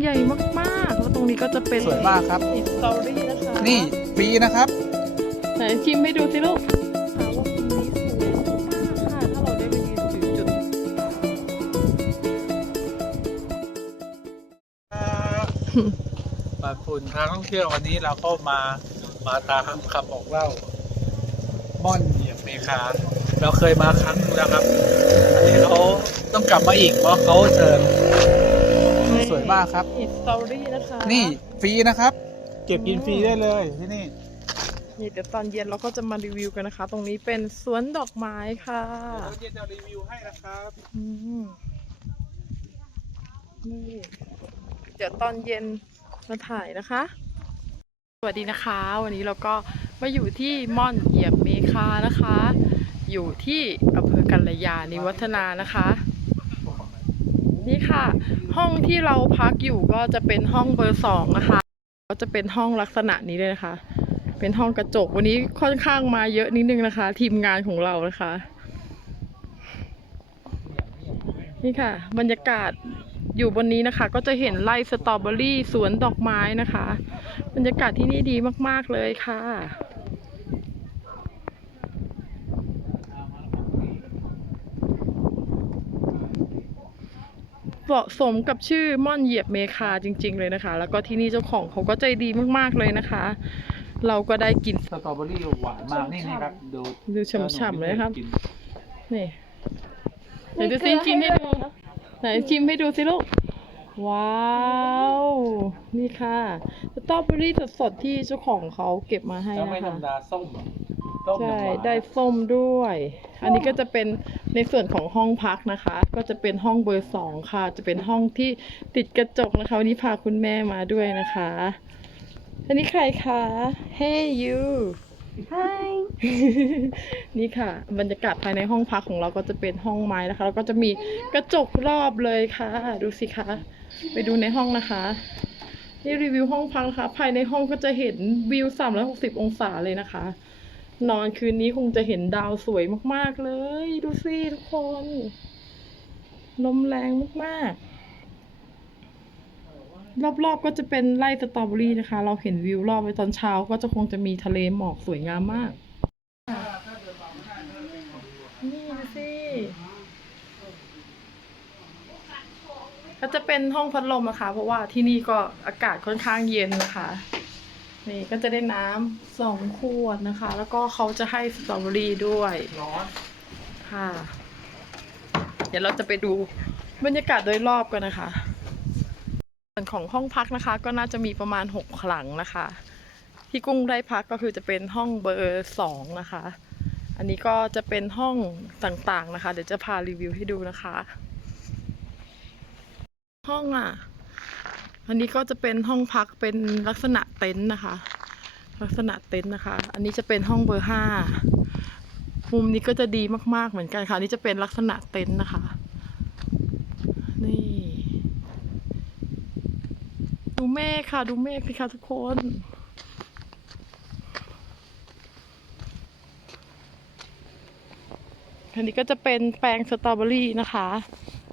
ใหญ่มากๆ แล้วตรงนี้ก็จะเป็นสวยมากครับสตอรี่นะคะนี่ฟรีนะครับ ไหนชิมให้ดูสิลูกค่ะว่าตรงนี้สวยมากค่ะ ถ้าเราได้ไปยืนถึงจุดปานปุ่นทางท่องเที่ยววันนี้เราก็มามาตามคำบอกเล่าม่อนเหยียบเมคา เราเคยมาครั้งหนึงแล้วครับ อันนี้เขาต้องกลับมาอีกเพราะเขาเชิญสวย มากครับสตอรี่นะคะนี่ฟรีนะครับ เก็บกินฟรีได้เลยที่นี่นี่เดี๋ยวตอนเย็นเราก็จะมารีวิวกันนะคะ ตรงนี้เป็นสวนดอกไม้ค่ะเดี๋ยวเย็นจะรีวิวให้นะครับอืมนี่เดี๋ยวตอนเย็นมาถ่ายนะคะ สวัสดีนะคะ วันนี้เราก็มาอยู่ที่ม่อนเหยียบเมคานะคะ อยู่ที่อำเภอกัลยาณิวัฒนานะคะ นี่ค่ะ ห้องที่เราพักอยู่ก็จะเป็นห้องเบอร์สองนะคะ ก็จะเป็นห้องลักษณะนี้เลยนะคะ เป็นห้องกระจกวันนี้ค่อนข้างมาเยอะนิดนึงนะคะ ทีมงานของเรานะคะ นี่ค่ะ บรรยากาศอยู่บนนี้นะคะ ก็จะเห็นไร่สตรอเบอรี่สวนดอกไม้นะคะ บรรยากาศที่นี่ดีมาก ๆ เลยค่ะ เหมาะสมกับชื่อม่อนเหยียบเมคาจริง ๆ เลยนะคะ แล้วก็ที่นี่เจ้าของเขาก็ใจดีมากๆเลยนะคะ เราก็ได้กิน สตรอเบอรี่หวานมากนี่นะครับดูดูฉ่ำๆเลยนะครับ กินนี่ไหนดูซิชิมให้ดูไหนชิมให้ดูสิลูก ว้าว นี่ค่ะสตรอเบอรี่สดๆที่เจ้าของเขาเก็บมาให้แล้วไม่นะธรคะ รมดาส้ม ส้มใช่น้ำหวานได้ส้มด้วย อันนี้ก็จะเป็นในส่วนของห้องพักนะคะ ก็จะเป็นห้องเบอร์สองค่ะ จะเป็นห้องที่ติดกระจกนะคะวันนี้พาคุณแม่มาด้วยนะคะ อันนี้ใครคะ Hey you Hi นี่ค่ะ บรรยากาศภายในห้องพักของเราก็จะเป็นห้องไม้นะคะ แล้วก็จะมีกระจกรอบเลยค่ะ ดูสิคะ ไปดูในห้องนะคะนี่รีวิวห้องพักนะคะ ภายในห้องก็จะเห็นวิว 360 องศาเลยนะคะ นอนคืนนี้คงจะเห็นดาวสวยมาก ๆ เลย ดูสิทุกคน ลมแรงมาก ๆ รอบ ๆ ก็จะเป็นไร่สตรอเบอรี่นะคะ เราเห็นวิวรอบไปตอนเช้าก็จะคงจะมีทะเลหมอกสวยงามมาก นี่ดูสิก็จะเป็นห้องพัดลมนะคะ เพราะว่าที่นี่ก็อากาศค่อนข้างเย็นนะคะ นี่ก็จะได้น้ำสองขวดนะคะ แล้วก็เขาจะให้สตรอเบอรี่ด้วยร้อนค่ะ เดี๋ยวเราจะไปดูบรรยากาศโดยรอบกันนะคะ ส่วนของห้องพักนะคะ ก็น่าจะมีประมาณหกหลังนะคะ ที่กุ้งได้พักก็คือจะเป็นห้องเบอร์สองนะคะ อันนี้ก็จะเป็นห้องต่างๆนะคะ เดี๋ยวจะพารีวิวให้ดูนะคะ ห้องอะ อันนี้ก็จะเป็นห้องพักเป็นลักษณะเต็นท์นะคะ ลักษณะเต็นท์นะคะ อันนี้จะเป็นห้องเบอร์ห้ามุมนี้ก็จะดีมากๆเหมือนกันค่ะ นี่จะเป็นลักษณะเต็นท์นะคะ นี่ ดูเมฆค่ะ ดูเมฆสิคะทุกคนอันนี้ก็จะเป็นแปลงสตรอเบอรี่นะคะ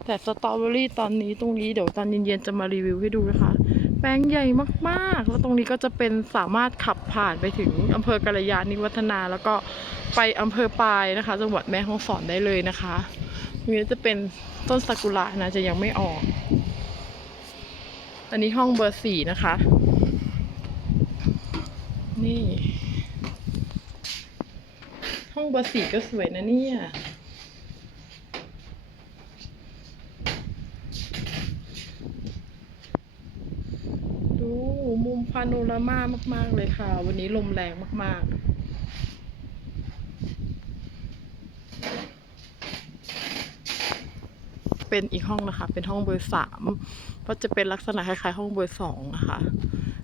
แต่สตรอเบอรี่ตอนนี้ตรงนี้เดี๋ยวตอนเย็นๆจะมารีวิวให้ดูนะคะ แปลงใหญ่มากๆ แล้วตรงนี้ก็จะเป็นสามารถขับผ่านไปถึงอำเภอกาลยานิวัฒนา แล้วก็ไปอำเภอปายนะคะ จังหวัดแม่ฮ่องสอนได้เลยนะคะนี้จะเป็นต้นซากุระนะจะยังไม่ออก อันนี้ห้องเบอร์สี่นะคะ นี่ ห้องเบอร์สี่ก็สวยนะเนี่ย ดูมุม พาโนรามามาก ๆ เลยค่ะ วันนี้ลมแรงมาก ๆเป็นอีกห้องนะคะ เป็นห้องเบอร์สามก็จะเป็นลักษณะคล้ายๆ ห้องเบอร์สองนะคะ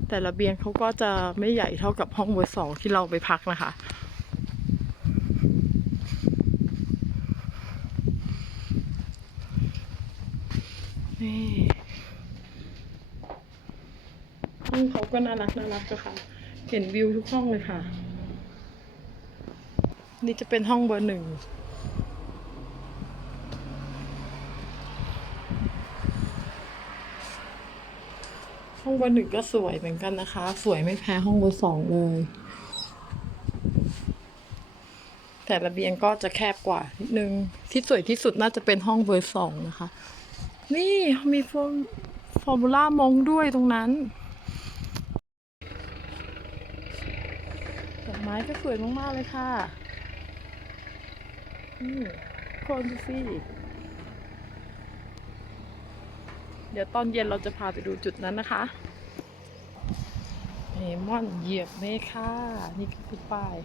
แต่ระเบียงเขาก็จะไม่ใหญ่เท่ากับห้องเบอร์สองที่เราไปพักนะคะ นี่ ห้อ งเขาก็น่ารักน่ารักอะค่ะ เห็นวิวทุกห้องเลยค่ะ นี่จะเป็นห้องเบอร์หนึ่งห้องเบอร์หนึ่งก็สวยเหมือนกันนะคะ สวยไม่แพ้ห้องเบอร์สองเลย แต่ระเบียงก็จะแคบกว่านิดนึงที่สวยที่สุดน่าจะเป็นห้องเบอร์สองนะคะ นี่มีฟอร์มฟอร์มูล่ามงด้วยตรงนั้นดอกไม้ก็สวยมากๆเลยค่ะนี่โคนดูสิเดี๋ยวตอนเย็นเราจะพาไปดูจุดนั้นนะคะเฮมอนเหยียบเมฆค่ะ นี่คือป้าย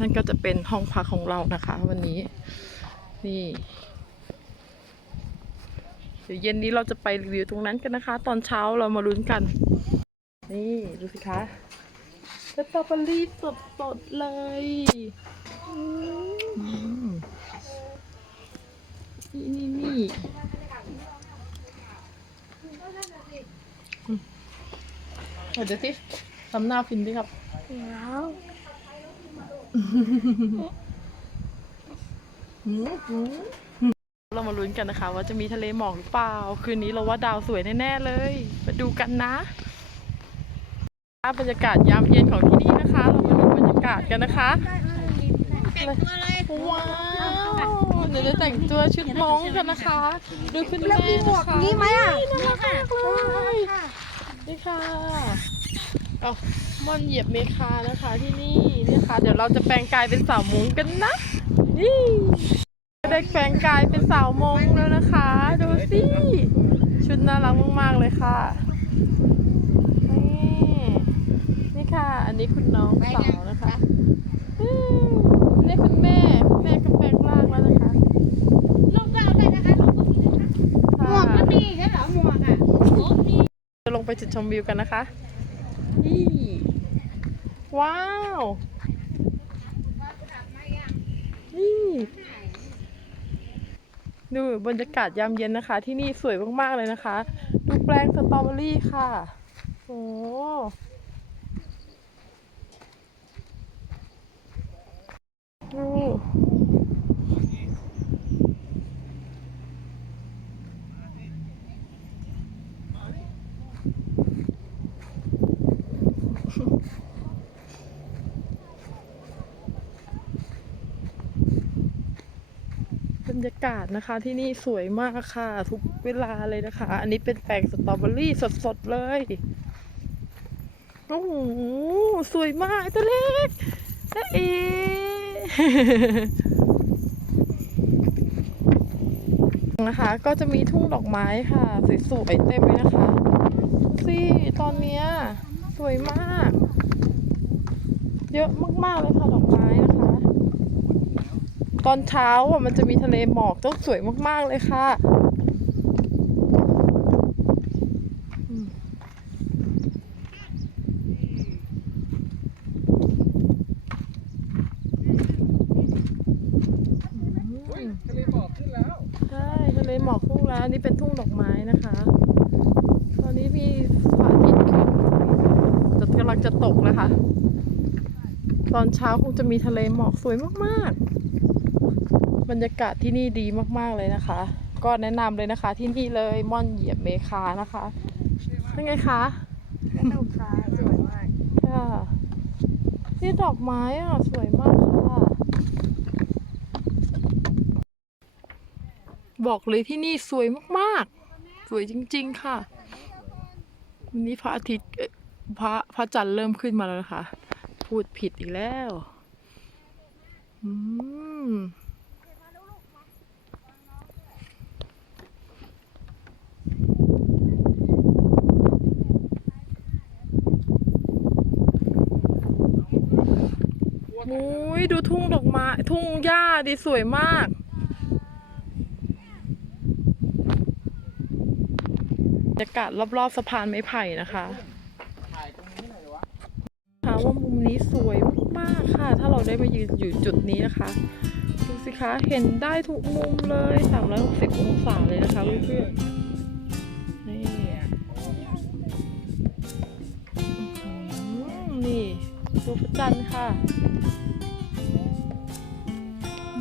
นั่นก็จะเป็นห้องพักของเรานะคะ วันนี้ นี่ ดี๋ยวเย็นนี้เราจะไปรีวิวตรงนั้นกันนะคะ ตอนเช้าเรามาลุ้นกัน นี่ดูสิคะสตรอเบอรี่สดๆเลยอืมนี่นี่นี่อืมเอาเดี๋ยวสิทำหน้าฟินดิครับแล้ว เรามาลุ้นกันนะคะ ว่าจะมีทะเลหมอกหรือเปล่า คืนนี้เราว่าดาวสวยแน่ๆเลยมาดูกันนะบรรยากาศยามเย็นของที่นี่นะคะ เรามาดูบรรยากาศกันนะคะแต่งตัวอะไรว้าวเดี๋ยวจะแต่งตัวชุดมงกันนะคะดูคุณแล้วแม่มีหมวกนะคะนี้ไหมอะน่ารักมากเลยนี่ค่ะเอาม่อนเหยียบเมคานะคะที่นี่นี่ค่ะเดี๋ยวเราจะแปลงกายเป็นสาวมงกันนะนี่ ได้แปลงกายเป็นสาวมงแล้วนะคะ ดูสิ ชุดน่ารักมากๆเลยค่ะ นี่นี่ค่ะ อันนี้คุณน้องสาวนะคะอืมนี่คุณแม่คุณแม่ก็แปลงร่างแล้วนะคะลูกก็เอาได้นะคะลูกก็มีนะคะหมวกก็มีใช่เหรอหมวกอะโอ้มีจะลงไปจุดชมวิวกันนะคะนี่ว้าวนี่ ดูบรรยากาศยามเย็นนะคะ ที่นี่สวยมากๆเลยนะคะ ดูแปลงสตรอเบอรี่ค่ะโอ้ดู รรยากาศนะคะ ที่นี่สวยมากค่ะ ทุกเวลาเลยนะคะ อันนี้เป็นแปลงสตรอเบอรี่สดๆเลยโอ้โหสวยมากตัวเล็กจ๊ะเอนะคะ ก็จะมีทุ่งดอกไม้ค่ะสวยๆเต็มเลยนะคะสิตอนเนี้ยสวยมาก เยอะมากๆเลยค่ะดอกไม้นะคะ ตอนเช้าอะมันจะมีทะเลหมอกต้องสวยมากๆเลยค่ะทะเลหมอกขึ้นแล้ว ใช่ทะเลหมอกทุ่งแล้วนนี้เป็นทุ่งดอกไม้นะคะ ตอนนี้มีพระอาทิตย์ขึ้นจะกำลังจะตกแล้วค่ะตอนเช้าคงจะมีทะเลหมอกสวยมากๆ บรรยากาศที่นี่ดีมากๆเลยนะคะ ก็แนะนำเลยนะคะ ที่นี่เลยม่อนเหยียบเมคานะคะเป็นไงคะลูกค้าสวยมากค่ะนี่ดอกไม้อะสวยมากค่ะ บอกเลยที่นี่สวยมากๆ สวยจริง ๆ ค่ะวันนี้พระอาทิตย์เอ่อพระพระจันทร์เริ่มขึ้นมาแล้วนะคะ พูดผิดอีกแล้ว อืม อุ้ยดูทุ่งดอกไม้ทุ่งหญ้าดีสวยมาก บรรยากาศรอบๆสะพานไม้ไผ่นะคะถ่ายตรงนี้หน่อยวะถามว่ามุมนี้สวยมากๆค่ะ ถ้าเราได้มายืนอยู่จุดนี้นะคะดูสิคะเห็นได้ทุกมุมเลย 360 องศาเลยนะคะเพื่อนๆนี่นี่ดูพระจันทร์ค่ะ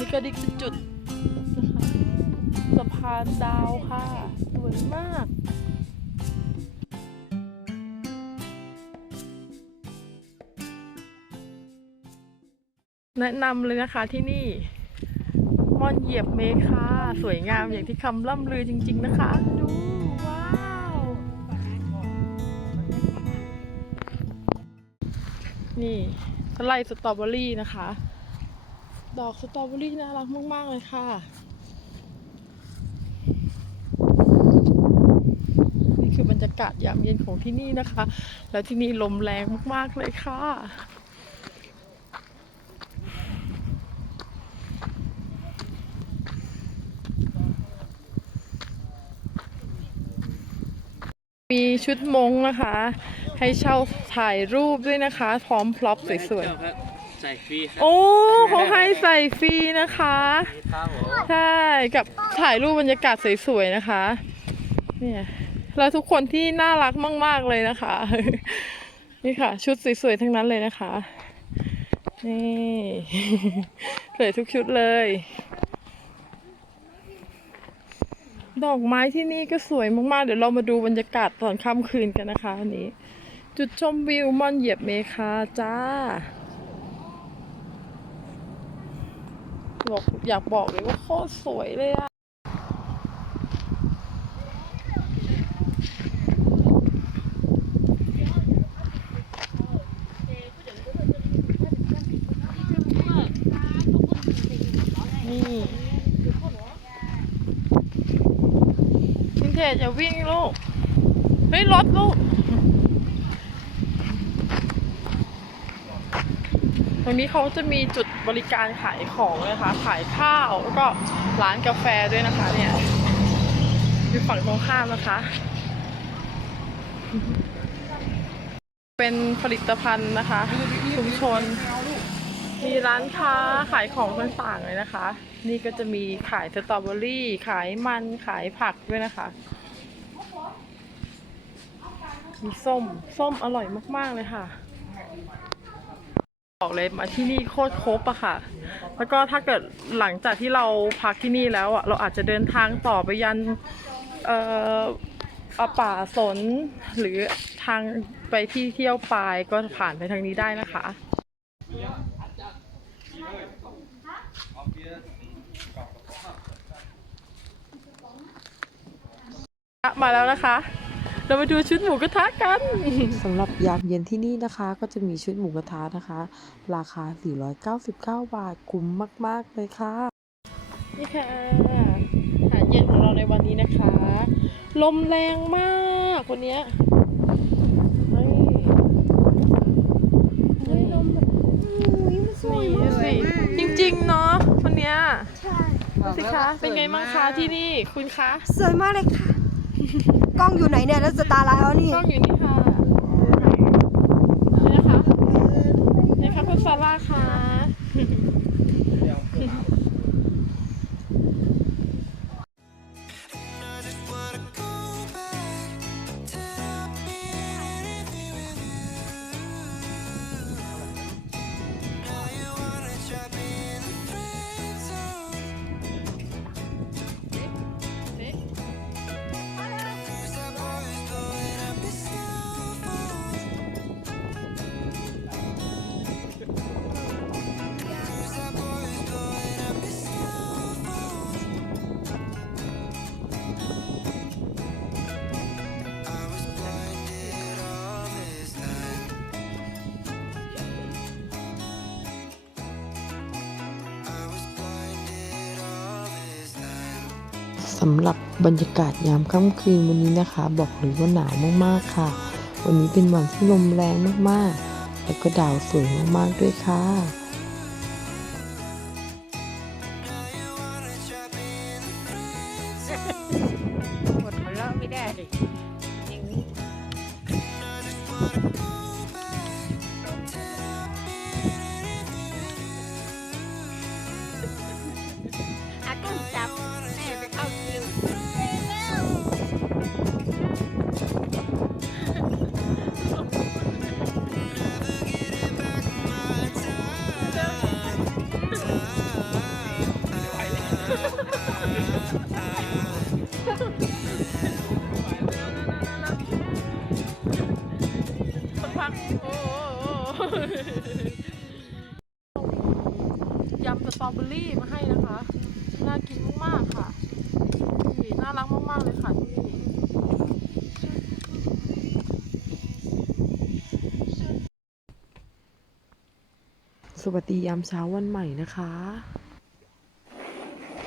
นี่ก็ดิกจุดนะคะสะพานดาวค่ะ สวยมากแนะนำเลยนะคะที่นี่ม่อนเหยียบเมคาสวยงามอย่างที่คำล่ำลือจริง ๆ นะคะ ดู ว้าว นี่ไล่สตรอเบอรี่นะคะ ดอกสตรอเบอรี่น่ารักมาก ๆ เลยค่ะ นี่คือบรรยากาศยามเย็นของที่นี่นะคะ แล้วที่นี่ลมแรงมาก ๆ เลยค่ะมีชุดมงนะคะ ให้เช่าถ่ายรูปด้วยนะคะ พร้อมพร็อพสวยครับ ใส่ฟรีครัๆโอ้เขาให้ใส่ฟรีนะคะ ครับผมใช่กับถ่ายรูปบรรยากาศสวยๆนะคะ เนี่ยแล้วทุกคนที่น่ารักมาก ๆเลยนะคะ นี่ค่ะ ชุดสวยๆทั้งนั้นเลยนะคะ นี่ สวยทุกชุดเลย ดอกไม้ที่นี่ก็สวยมากๆ เดี๋ยวเรามาดูบรรยากาศตอนค่ำคืนกันนะคะอันนี้ จุดชมวิวม่อนเหยียบเมคาจ้า บอกอยากบอกเลยว่าโคตรสวยเลยอะนี่วินเทจอย่าวิ่งลูก เฮ้ยรถลูก รงนี้เขาจะมีจุดบริการขายของนะคะ ขายข้าวแล้วก็ร้านกาแฟด้วยนะคะ เนี่ยอยู่ฝั่งตรงข้ามนะคะ เป็นผลิตภัณฑ์นะคะ ชุมชน มีร้านค้าขายของต่างๆเลยนะคะ นี่ก็จะมีขายสตรอเบอรี่ ขายมันขายผักด้วยนะคะ มีส้ม ส้มอร่อยมากๆเลยค่ะ บอกเลยมาที่นี่โคตรครบอะค่ะ แล้วก็ถ้าเกิดหลังจากที่เราพักที่นี่แล้วอะเราอาจจะเดินทางต่อไปยันเอ่อป่าป่าสนหรือทางไปที่เที่ยวปลายก็ผ่านไปทางนี้ได้นะคะมาแล้วนะคะ เรามาดูชุดหมูกระทะกันสำหรับยามเย็นที่นี่นะคะ ก็จะมีชุดหมูกระทะนะคะ ราคา 499 บาทคุ้มมาก ๆ เลยค่ะ นี่ค่ะอาหารเย็นของเราในวันนี้นะคะ ลมแรงมากวันเนี้ยเฮ้ยเฮ้ยลมแบบอุ้ยมันสวยนี่มากสิจริงๆ เนาะวันเนี้ยใช่ดูสิคะ เป็นไงบ้างคะที่นี่คุณคะ สวยมากเลยค่ะ กล้องอยู่ไหนเนี่ยแล้วสตาร์ไลท์เอานี่กล้องอยู่นี่ค่ะนี่นะคะนี่ค่ะคุณซาร่าค่ะ สำหรับบรรยากาศยามค่ำคืนวันนี้นะคะ บอกเลยว่าหนาวมากๆค่ะ วันนี้เป็นวันที่ลมแรงมากๆ แล้วก็ดาวสวยมากๆด้วยค่ะ ให้นะคะน่ากินมากๆค่ะนี่น่ารักมากๆเลยค่ะที่นี่สวัสดียามเช้าวันใหม่นะคะ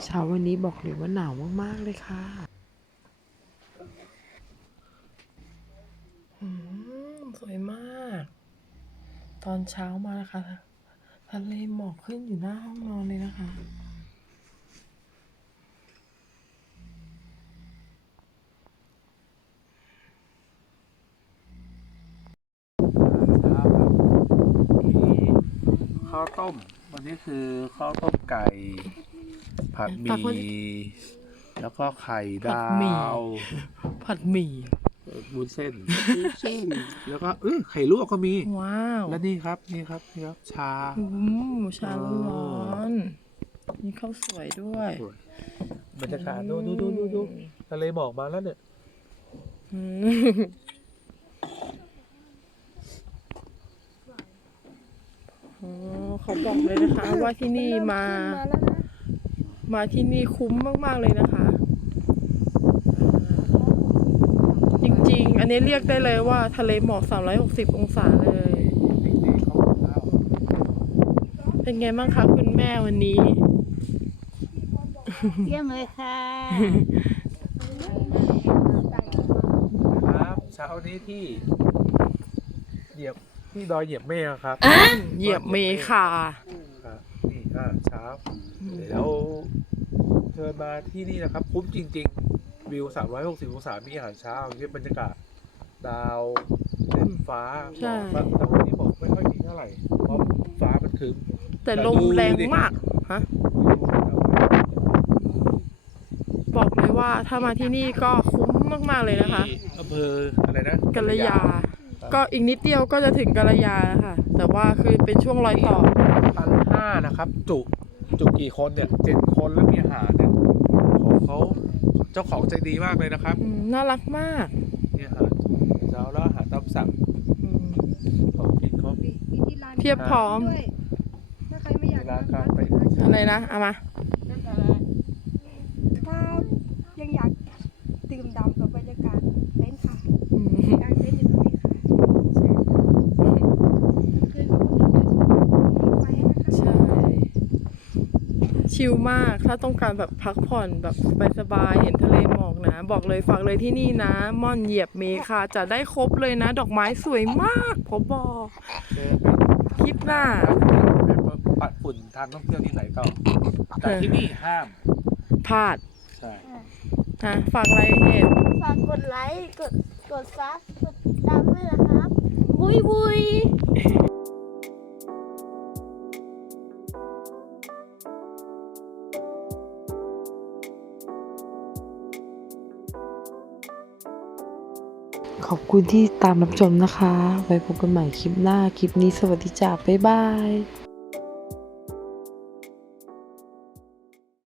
เช้าวันนี้บอกเลยว่าหนาวมากๆเลยค่ะสวยมาก ตอนเช้ามานะคะ ทะเลหมอกขึ้นอยู่หน้าห้องนอนเลยนะคะครับมีข้าวต้ม วันนี้คือข้าวต้มไก่ ผัดหตักไว้มี่แล้วก็ไข่ผัดาดหมี่ ว ผัดหมี่ เอ่อวุ้นเส้นเส้น แล้วก็เออไข่ลวกก็มี ว้าวและนี่ครับนี่ครับนี่ครับ ชา อืมชาร้อนๆมีข้าวสวยด้วย สวยบรรยากาศดูดูดูดูดูทะเลหมอกมาแล้วเนี่ย อืมอ๋อเขาบอกเลยนะคะว่าที่นี่มา มาที่นี่คุ้มมาก ๆ เลยนะคะ จริง ๆ อันนี้เรียกได้เลยว่าทะเลหมอก 360 องศาเลยนี่นี่เขาบอกแล้วเป็นไงบ้างคะคุณแม่วันนี้ เยี่ยมเลยค่ะครับเช้านี้ที่เหยียบที่ดอยเหยียบเมฆครับเหยียบเมคาครับนี่อ่าเช้าเดี๋ยวเชิญมาที่นี่นะครับ คุ้มจริง ๆ วิว 360 องศามีอาหารเช้าอย่างเงี้ยบรรยากาศ ดาวเต็มฟ้าใช่บอกว่าแต่วันนี้บอกไม่ค่อยมีเท่าไหร่เพราะฟ้ามันครึ้ม แต่ลมแรงมากฮะบอกเลยว่าถ้ามาที่นี่ก็คุ้มมากๆเลยนะคะ ที่อำเภออะไรนะกัลยา ก็อีกนิดเดียวก็จะถึงกัลยาแล้วค่ะ แต่ว่าคือเป็นช่วงรอยต่อ พันห้านะครับ จุจุกี่คนเนี่ยเจ็ดคนแล้วมีอาหารเนี่ยของเขาเจ้าของใจดีมากเลยนะครับ อืมน่ารักมากนี่อาหาร เช้าแล้วอาหารตามสั่งอืมของกินเขามีที่ร้านเพียบพร้อม ด้วยถ้าใครไม่อยากร้านการไป อะไรนะ เอามา ถ้ายังอยากดื่มด่ำกับบรรยากาศเต็นท์ค่ะอืมกางเต็นท์อยู่ตรงนี้ค่ะเชิญคือเขามีไฟนะคะ ใช่ ชิลมาก ถ้าต้องการแบบพักผ่อนแบบสบายๆเห็นทะเลหมอก นะ บอกเลยฝากเลยที่นี่นะม่อนเหยียบเมคาจะได้ครบเลยนะ ดอกไม้สวยมากผมบอกเจอกันคลิปหน้าไปปัดฝุ่นทางท่องเที่ยวที่ไหนต่อแต่ที่นี่ห้าม พลาดใช่ นะฝากอะไรเพจฝากกดไลค์ กด กดซับกดติดตามด้วยนะครับ บุยบุย อบคุณที่ตามรับชมนะคะ ไว้พบกันใหม่คลิปหน้า คลิปนี้สวัสดีจ้าบ๊ายบาย